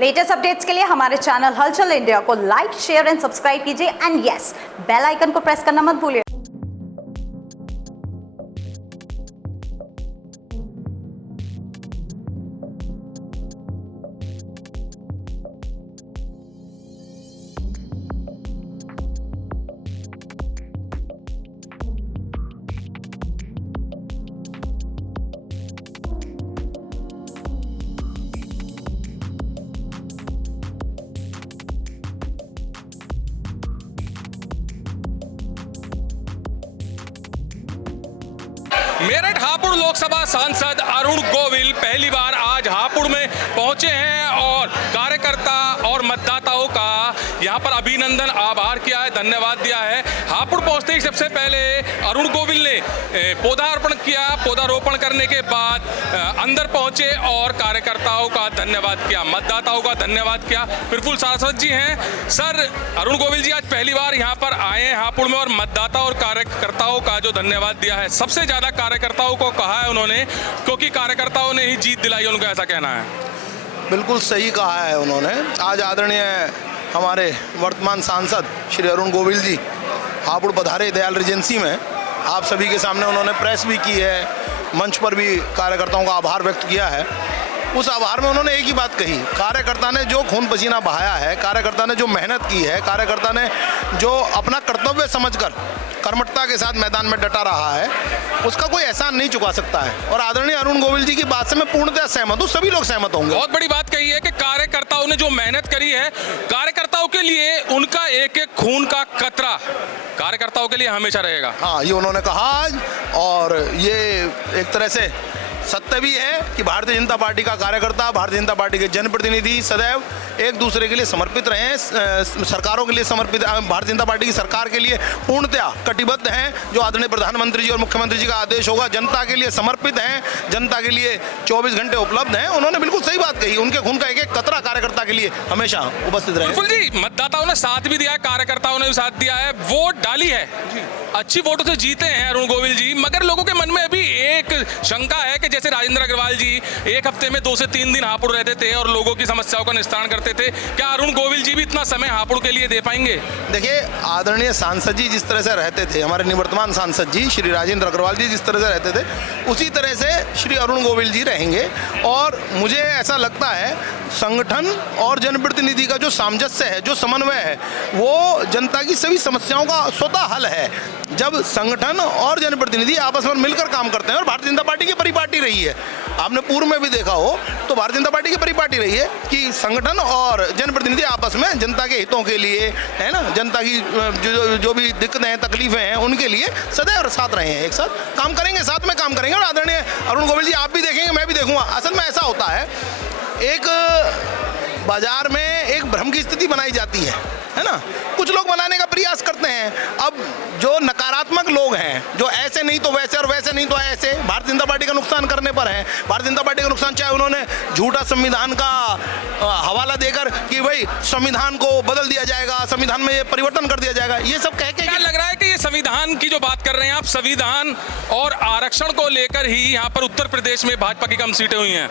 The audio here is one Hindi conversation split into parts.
लेटेस्ट अपडेट्स के लिए हमारे चैनल हलचल इंडिया को लाइक, शेयर एंड सब्सक्राइब कीजिए एंड यस, बेल आइकन को प्रेस करना मत भूलिए। मेरठ हापुड़ लोकसभा सांसद अरुण गोविल पहली बार आज हापुड़ में पहुंचे हैं और कार्यकर्ता और मतदाताओं का यहां पर अभिनंदन, आभार किया है, धन्यवाद दिया है। हापुड़ पहुंचते ही सबसे पहले अरुण गोविल ने पौधारोपण किया। पौधारोपण करने के बाद अंदर पहुंचे और कार्यकर्ताओं का धन्यवाद किया, मतदाताओं का धन्यवाद किया। प्रफुल्ल सारस्वत जी हैं। सर, अरुण गोविल जी आज पहली बार यहां पर आए हैं हापुड़ में और मतदाता और कार्यकर्ताओं का जो धन्यवाद दिया है, सबसे ज्यादा कार्यकर्ताओं को कहा है उन्होंने, क्योंकि कार्यकर्ताओं ने ही जीत दिलाई, उनका ऐसा कहना है। बिल्कुल सही कहा है उन्होंने। आज आदरणीय हमारे वर्तमान सांसद श्री अरुण गोविल जी हापुड़ पधारे दयाल रेजेंसी में। आप सभी के सामने उन्होंने प्रेस भी की है, मंच पर भी कार्यकर्ताओं का आभार व्यक्त किया है। उस आभार में उन्होंने एक ही बात कही, कार्यकर्ता ने जो खून पसीना बहाया है, कार्यकर्ता ने जो मेहनत की है, कार्यकर्ता ने जो अपना कर्तव्य समझकर कर्मठता के साथ मैदान में डटा रहा है, उसका कोई एहसान नहीं चुका सकता है। और आदरणीय अरुण गोविल जी की बात से मैं पूर्णतः सहमत हूँ, सभी लोग सहमत होंगे। बहुत बड़ी बात कही है कि कार्यकर्ताओं ने जो मेहनत करी है, कार्यकर्ताओं के लिए उनका एक एक खून का कतरा कार्यकर्ताओं के लिए हमेशा रहेगा। हाँ, ये उन्होंने कहा आज, और ये एक तरह से सत्य भी है कि भारतीय जनता पार्टी का कार्यकर्ता, भारतीय जनता पार्टी के जनप्रतिनिधि सदैव एक दूसरे के लिए समर्पित रहे हैं, सरकारों के लिए समर्पित, भारतीय जनता पार्टी की सरकार के लिए पूर्णतया कटिबद्ध हैं। जो आदरणीय प्रधानमंत्री जी और मुख्यमंत्री जी का आदेश होगा, जनता के लिए समर्पित हैं, जनता के लिए 24 घंटे उपलब्ध हैं। उन्होंने बिल्कुल सही बात कही, उनके खून का एक एक कतरा कार्यकर्ता के लिए हमेशा उपस्थित रहे। बिल्कुल जी, मतदाताओं ने साथ भी दिया है, कार्यकर्ताओं ने भी साथ दिया है, वोट डाली है, अच्छी वोटों से जीते हैं अरुण गोविल जी। मगर लोगों के मन में अभी एक शंका है कि जैसे राजेंद्र अग्रवाल जी एक हफ्ते में 2 से 3 दिन हापुड़ रहते थे और लोगों की समस्याओं का निस्तारण करते थे, क्या अरुण गोविल जी भी इतना समय हापुड़ के लिए दे पाएंगे? देखिए, आदरणीय सांसद जी जिस तरह से रहते थे, हमारे निवर्तमान सांसद जी श्री राजेंद्र अग्रवाल जी जिस तरह से रहते थे, उसी तरह से श्री अरुण गोविल जी रहेंगे। और मुझे ऐसा लगता है संगठन और जनप्रतिनिधि का जो सामंजस्य है, जो समन्वय है, वो जनता की सभी समस्याओं का स्वतः हल है। जब संगठन और जनप्रतिनिधि आपस में मिलकर काम करते हैं, और भारतीय जनता पार्टी की परिपाटी रही है, आपने पूर्व में भी देखा हो तो भारतीय जनता पार्टी की परिपाटी रही है कि संगठन और जनप्रतिनिधि आपस में जनता के हितों के लिए, है ना, जनता की जो भी दिक्कतें हैं, तकलीफें हैं, उनके लिए सदैव साथ रहे हैं, एक साथ काम करेंगे, साथ में काम करेंगे। और आदरणीय अरुण गोविल जी आप भी देखेंगे, मैं भी देखूंगा। असल में ऐसा होता है, एक बाजार में एक भ्रम की स्थिति बनाई जाती है ना, कुछ लोग बनाने का प्रयास करते हैं। अब जो नकारात्मक लोग हैं, जो ऐसे नहीं तो वैसे और वैसे नहीं तो ऐसे, भारतीय जनता पार्टी का नुकसान करने पर है। भारतीय जनता पार्टी का नुकसान, चाहे उन्होंने झूठा संविधान का हवाला देकर कि भाई संविधान को बदल दिया जाएगा, संविधान में ये परिवर्तन कर दिया जाएगा, ये सब कह के क्या लग रहा है कि ये संविधान की जो बात कर रहे हैं आप, संविधान और आरक्षण को लेकर ही यहाँ पर उत्तर प्रदेश में भाजपा की कम सीटें हुई हैं?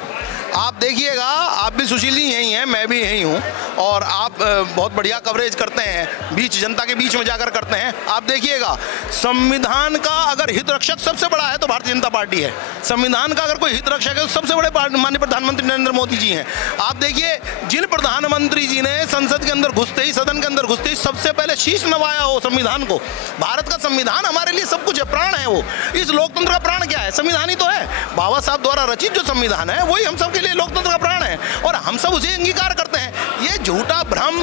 आप देखिएगा, आप भी सुशील जी यही हैं, मैं भी यही हूँ, और आप बहुत बढ़िया कवरेज करते हैं, बीच जनता के बीच में जाकर करते हैं। आप देखिएगा, संविधान का अगर हित रक्षक सबसे बड़ा है तो भारतीय जनता पार्टी है। संविधान का अगर कोई हित रक्षक है तो सबसे बड़े माननीय प्रधानमंत्री नरेंद्र मोदी जी हैं। आप देखिए, जिन प्रधानमंत्री जी ने संसद के अंदर घुसते ही, सदन के अंदर घुसते ही सबसे पहले शीश नवाया हो संविधान को। भारत का संविधान हमारे लिए सब कुछ है, प्राण है वो। इस लोकतंत्र का प्राण क्या है? संविधान ही तो है। बाबा साहब द्वारा रचित जो संविधान है वही हम सब के लिए लोकतंत्र का प्राण है, और हम सब उसे अंगीकार करते हैं। ये झूठा भ्रम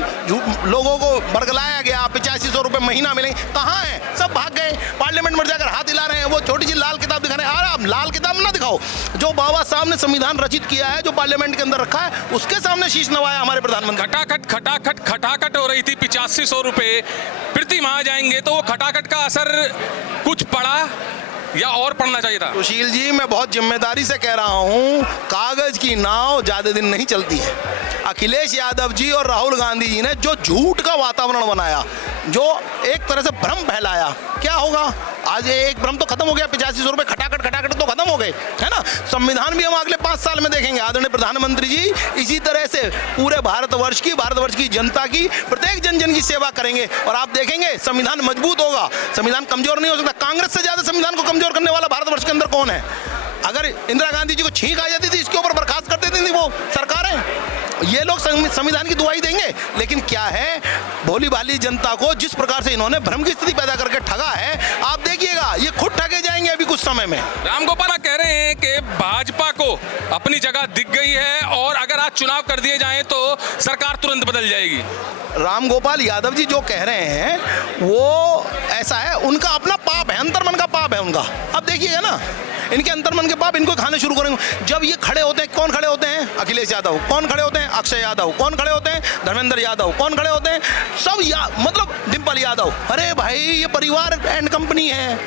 लोगों को बरगलाया गया, 8500 रुपये महीना मिलेंगे, कहाँ है? सब भाग गए, पार्लियामेंट में जाकर हाथ हिला रहे हैं। वो छोटी सी लाल किताब दिखा रहे हैं। आप लाल किताब ना दिखाओ, जो बाबा साहब ने संविधान रचित किया है, जो पार्लियामेंट के अंदर रखा है, उसके सामने शीश नवाया हमारे प्रधानमंत्री। खटाखट हो रही थी, 8500 रुपये प्रति माह जाएंगे, तो वो खटाखट का असर कुछ पड़ा या और पढ़ना चाहिए था? सुशील जी, मैं बहुत जिम्मेदारी से कह रहा हूँ, कागज की नाव ज्यादा दिन नहीं चलती है। अखिलेश यादव जी और राहुल गांधी जी ने जो झूठ का वातावरण बनाया, जो एक तरह से भ्रम फैलाया, क्या होगा? आज एक भ्रम तो खत्म हो गया, 8500 रुपए खटाखट तो खत्म हो गए, है ना। संविधान भी हम अगले 5 साल में देखेंगे। आदरणीय प्रधानमंत्री जी इसी तरह से पूरे भारतवर्ष की जनता की, प्रत्येक जन की सेवा करेंगे और आप देखेंगे संविधान मजबूत होगा। संविधान कमजोर नहीं हो सकता। कांग्रेस से ज्यादा संविधान को कमजोर करने वाला भारतवर्ष के अंदर कौन है? अगर इंदिरा गांधी जी को छींक आ जाती थी, इसके ऊपर बर्खास्त कर देती थी वो सरकारें। ये लोग संविधान की दुहाई देंगे, लेकिन क्या है, भोली भाली जनता को जिस प्रकार से इन्होंने भ्रम की स्थिति पैदा करके ठगा है, आप देखिएगा ये खुद ठगे जाएंगे अभी कुछ समय में। रामगोपाल कह रहे हैं कि भाजपा को अपनी जगह दिख गई है और अगर आज चुनाव कर दिए जाएं तो सरकार तुरंत बदल जाएगी। रामगोपाल यादव जी जो कह रहे हैं वो ऐसा है, उनका अपना पाप है, अंतर्मन का पाप है उनका। अब देखिएगा ना, इनके अंतर्मन के पाप इनको खाने शुरू करेंगे। जब ये खड़े होते हैं, कौन खड़े होते हैं? अखिलेश यादव। कौन खड़े होते हैं? अक्षय यादव। कौन खड़े होते हैं? धर्मेंद्र यादव। कौन खड़े होते हैं? सब मतलब डिम्पल यादव। अरे भाई, ये परिवार एंड कंपनी है,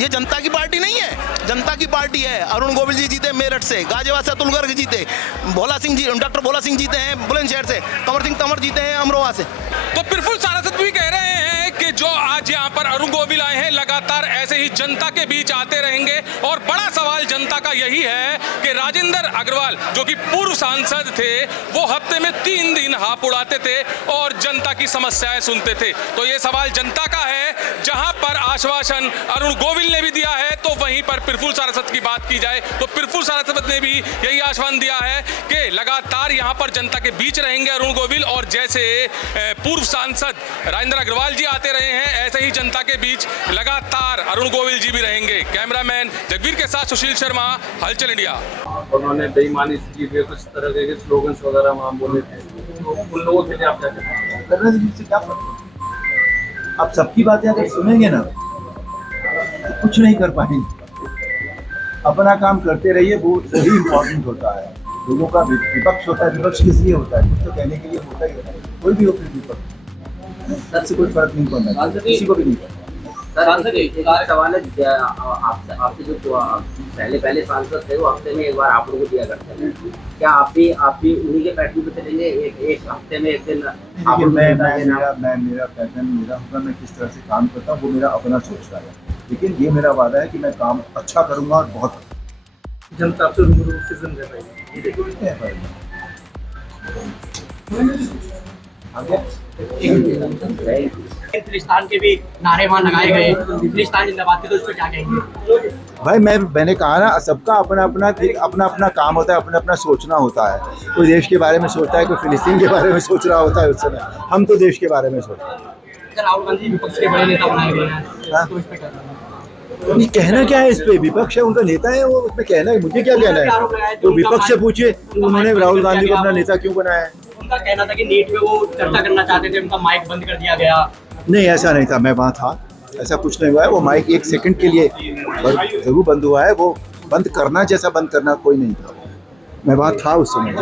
ये जनता की पार्टी नहीं है। जनता की पार्टी है। अरुण गोविल जी जीते मेरठ से, गाजियाबाद से अतुल गर्ग जीते, भोला सिंह जी, डॉक्टर भोला सिंह जीते हैं बुलंदशहर से, कंवर सिंह तंवर जीते हैं अमरोहा से। तो प्रफुल्ल सारस्वत भी कह रहे हैं कि जो आज यहाँ पर अरुण गोविल आए हैं, लगातार ऐसे ही जनता के बीच आते रहेंगे और बड़ा सवाल जनता का यही है कि राजेंद्र अग्रवाल जो कि पूर्व सांसद थे, वो हफ्ते में 3 दिन हाथ उड़ाते थे और जनता की समस्याएं सुनते थे। तो ये सवाल जनता का है। जहां पर आश्वासन अरुण गोविल ने भी दिया है, तो वहीं पर प्रफुल्ल सारस्वत की बात की जाए तो प्रफुल्ल सारस्वत ने भी यही आश्वासन दिया है कि लगातार यहां पर जनता के बीच रहेंगे अरुण गोविल, और जैसे पूर्व सांसद राजेंद्र अग्रवाल जी आते रहे हैं, ऐसे ही जनता के बीच लगातार अरुण गोविल जी भी रहेंगे। कैमरामैन जगवीर के साथ सुशील शर्मा, हलचल इंडिया। उन्होंने बेईमानी की कुछ तरह के स्लोगन्स वगैरह वहाँ बोले थे, तो उन लोगों के लिए आप क्या कहते हैं? क्या फर्क? आप सबकी बातें अगर सुनेंगे ना तो कुछ नहीं कर पाएंगे। अपना काम करते रहिए, वो वही इम्पोर्टेंट होता है। लोगों का विपक्ष होता है। विपक्ष किस लिए होता है? कुछ तो कहने के लिए होता ही होता है। कोई भी हो फिर विपक्ष, सबसे कोई फर्क नहीं पड़ना, किसी को भी नहीं पड़ना। सर एक सवाल है आपसे, जो पहले सांसद थे वो हफ्ते में एक बार आप लोगों को दिया करते हैं, क्या आप भी उन्हीं के पैटर्न पे चलेंगे? एक हफ्ते में एक दिन देखिए, मेरा पैटर्न, मेरा होगा, मैं किस तरह से काम करता हूँ वो मेरा अपना सोचता है, लेकिन ये मेरा वादा है कि मैं काम अच्छा करूँगा और बहुत जनता आपसे किस दिन रह पाएगी? फिलिस्तान के भी नारे वहाँ लगाए गए, फिलिस्तान जिंदाबाद के, तो उस पर क्या कहेंगे? भाई मैंने कहा ना, सबका अपना अपना काम होता है, अपना अपना सोचना होता है। कोई देश के बारे में सोचता है, कोई फिलिस्तीन के बारे में सोच रहा होता है उस समय। हम तो देश के बारे में सोचते हैं। राहुल गांधी विपक्ष के बड़े नेता बनाए गए हैं, तो इस पे नहीं, कहना क्या है इस पे? विपक्ष है, उनका नेता है, वो उसमें कहना है, मुझे क्या कहना है? तो विपक्ष से पूछिए उन्होंने राहुल गांधी को अपना नेता क्यों बनाया है। उनका कहना था कि नीट में वो चर्चा करना चाहते थे, उनका माइक बंद कर दिया गया। नहीं, ऐसा नहीं था, मैं वहाँ था, ऐसा कुछ नहीं हुआ है। वो माइक 1 सेकंड के लिए जरूर बंद हुआ है, वो बंद करना जैसा बंद करना कोई नहीं था। मैं वहाँ था उस समय।